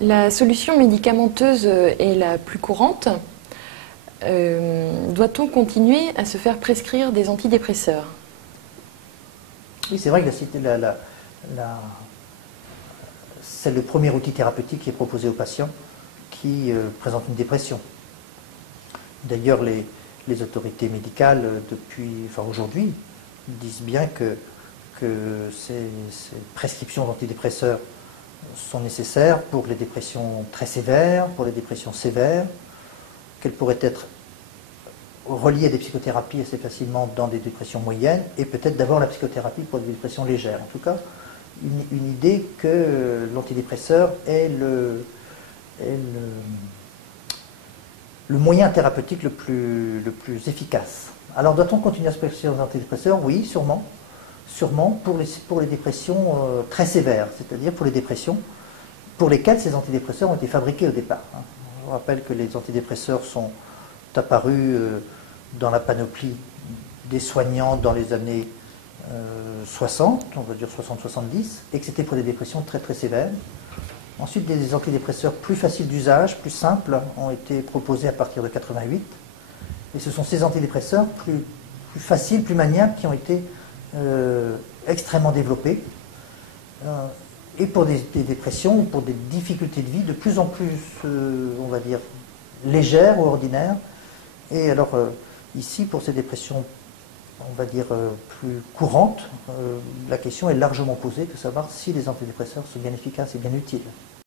La solution médicamenteuse est la plus courante. Doit-on continuer à se faire prescrire des antidépresseurs? Oui, c'est vrai que c'est le premier outil thérapeutique qui est proposé aux patients qui présentent une dépression. D'ailleurs, les autorités médicales, aujourd'hui, disent bien que ces prescriptions d'antidépresseurs sont nécessaires pour les dépressions très sévères, pour les dépressions sévères, qu'elles pourraient être reliées à des psychothérapies assez facilement dans des dépressions moyennes, et peut-être d'abord la psychothérapie pour des dépressions légères. En tout cas, une idée que l'antidépresseur est le moyen thérapeutique le plus efficace. Alors, doit-on continuer à se prescrire des antidépresseurs? Oui, sûrement. Sûrement pour les dépressions très sévères, c'est-à-dire pour les dépressions pour lesquelles ces antidépresseurs ont été fabriqués au départ. Je vous rappelle que les antidépresseurs sont apparus dans la panoplie des soignants dans les années 60, on va dire 60-70, et que c'était pour des dépressions très très sévères. Ensuite, des antidépresseurs plus faciles d'usage, plus simples, ont été proposés à partir de 88. Et ce sont ces antidépresseurs plus faciles, plus maniables, qui ont été extrêmement développés. Et pour des dépressions, pour des difficultés de vie de plus en plus, on va dire, légères ou ordinaires. Et alors, ici, pour ces dépressions, on va dire, plus courantes, la question est largement posée de savoir si les antidépresseurs sont bien efficaces et bien utiles.